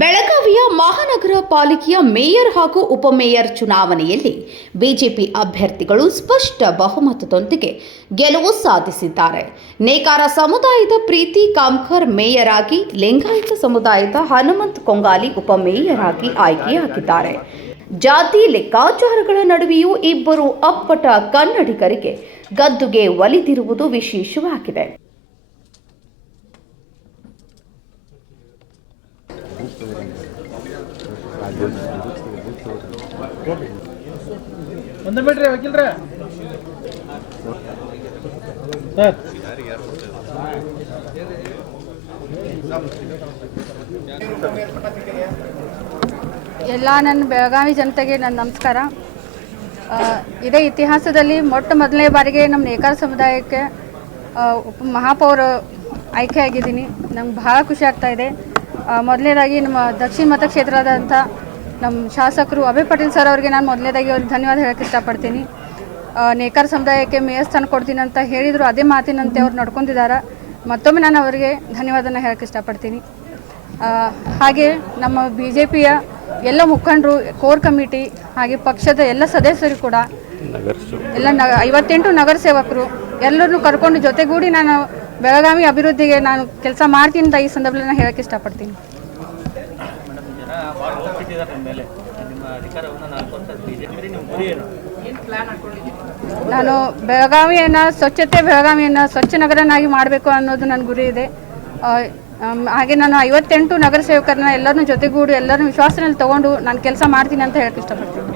ಬೆಳಗಾವಿಯ ಮಹಾನಗರ ಪಾಲಿಕೆಯ ಮೇಯರ್ ಹಾಗೂ ಉಪಮೇಯರ್ ಚುನಾವಣೆಯಲ್ಲಿ ಬಿಜೆಪಿ ಅಭ್ಯರ್ಥಿಗಳು ಸ್ಪಷ್ಟ ಬಹುಮತದೊಂದಿಗೆ ಗೆಲುವು ಸಾಧಿಸಿದ್ದಾರೆ. ನೇಕಾರ ಸಮುದಾಯದ ಪ್ರೀತಿ ಕಾಮ್ಕರ್ ಮೇಯರ್ ಆಗಿ, ಲಿಂಗಾಯತ ಸಮುದಾಯದ ಹನುಮಂತ್ ಕೊಂಗಾಲಿ ಉಪಮೇಯರ್ ಆಗಿ ಆಯ್ಕೆಯಾಗಿದ್ದಾರೆ. ಜಾತಿ ಲೆಕ್ಕಾಚಾರಗಳ ನಡುವೆಯೂ ಇಬ್ಬರು ಅಪ್ಪಟ ಕನ್ನಡಿಗರಿಗೆ ಗದ್ದುಗೆ ಒಲಿದಿರುವುದು ವಿಶೇಷವಾಗಿದೆ. ಒಂದು ಬಿಡ್ರಿ ವಕೀಲ್ರೆ ಸರ್. ಎಲ್ಲ ನನ್ನ ಬೆಳಗಾವಿ ಜನತೆಗೆ ನನ್ನ ನಮಸ್ಕಾರ. ಇದೇ ಇತಿಹಾಸದಲ್ಲಿ ಮೊಟ್ಟ ಮೊದಲನೇ ಬಾರಿಗೆ ನಮ್ಮ ನೇಕಾರ ಸಮುದಾಯಕ್ಕೆ ಮಹಾಪೌರ ಆಯ್ಕೆಯಾಗಿದ್ದೀನಿ. ನಂಗೆ ಭಾಳ ಖುಷಿ ಆಗ್ತಾ ಇದೆ. ಮೊದಲನೇದಾಗಿ ನಮ್ಮ ದಕ್ಷಿಣ ಮತಕ್ಷೇತ್ರದಂಥ ನಮ್ಮ ಶಾಸಕರು ಅಭಯ್ ಪಟೇಲ್ ಸರ್ ಅವರಿಗೆ ನಾನು ಮೊದಲನೇದಾಗಿ ಅವ್ರಿಗೆ ಧನ್ಯವಾದ ಹೇಳೋಕ್ಕೆ ಇಷ್ಟಪಡ್ತೀನಿ. ನೇಕಾರ ಸಮುದಾಯಕ್ಕೆ ಮೇಯರ್ ಸ್ಥಾನ ಕೊಡ್ತೀನಿ ಅಂತ ಹೇಳಿದರು, ಅದೇ ಮಾತಿನಂತೆ ಅವ್ರು ನಡ್ಕೊಂಡಿದ್ದಾರೆ. ಮತ್ತೊಮ್ಮೆ ನಾನು ಅವರಿಗೆ ಧನ್ಯವಾದನ ಹೇಳೋಕ್ಕೆ ಇಷ್ಟಪಡ್ತೀನಿ. ಹಾಗೆ ನಮ್ಮ BJPಯ ಎಲ್ಲ ಮುಖಂಡರು, ಕೋರ್ ಕಮಿಟಿ, ಹಾಗೆ ಪಕ್ಷದ ಎಲ್ಲ ಸದಸ್ಯರು ಕೂಡ, ಎಲ್ಲ 58 ನಗರ ಸೇವಕರು ಎಲ್ಲರನ್ನೂ ಕರ್ಕೊಂಡು ಜೊತೆಗೂಡಿ ನಾನು ಬೆಳಗಾವಿ ಅಭಿವೃದ್ಧಿಗೆ ನಾನು ಕೆಲಸ ಮಾಡ್ತೀನಿ ಅಂತ ಈ ಸಂದರ್ಭದಲ್ಲಿ ನಾನು ಹೇಳೋಕ್ಕೆ ಇಷ್ಟಪಡ್ತೀನಿ. ನಾನು ಬೆಳಗಾವಿಯನ್ನು ಸ್ವಚ್ಛ ನಗರನಾಗಿ ಮಾಡಬೇಕು ಅನ್ನೋದು ನನ್ನ ಗುರಿ ಇದೆ. ಹಾಗೆ ನಾನು 58 ನಗರ ಸೇವಕರನ್ನ ಎಲ್ಲರನ್ನೂ ಜೊತೆಗೂಡಿ ಎಲ್ಲರನ್ನೂ ವಿಶ್ವಾಸದಲ್ಲಿ ತಗೊಂಡು ನಾನು ಕೆಲಸ ಮಾಡ್ತೀನಿ ಅಂತ ಹೇಳಕ್ಕೆ ಇಷ್ಟಪಡ್ತೀನಿ.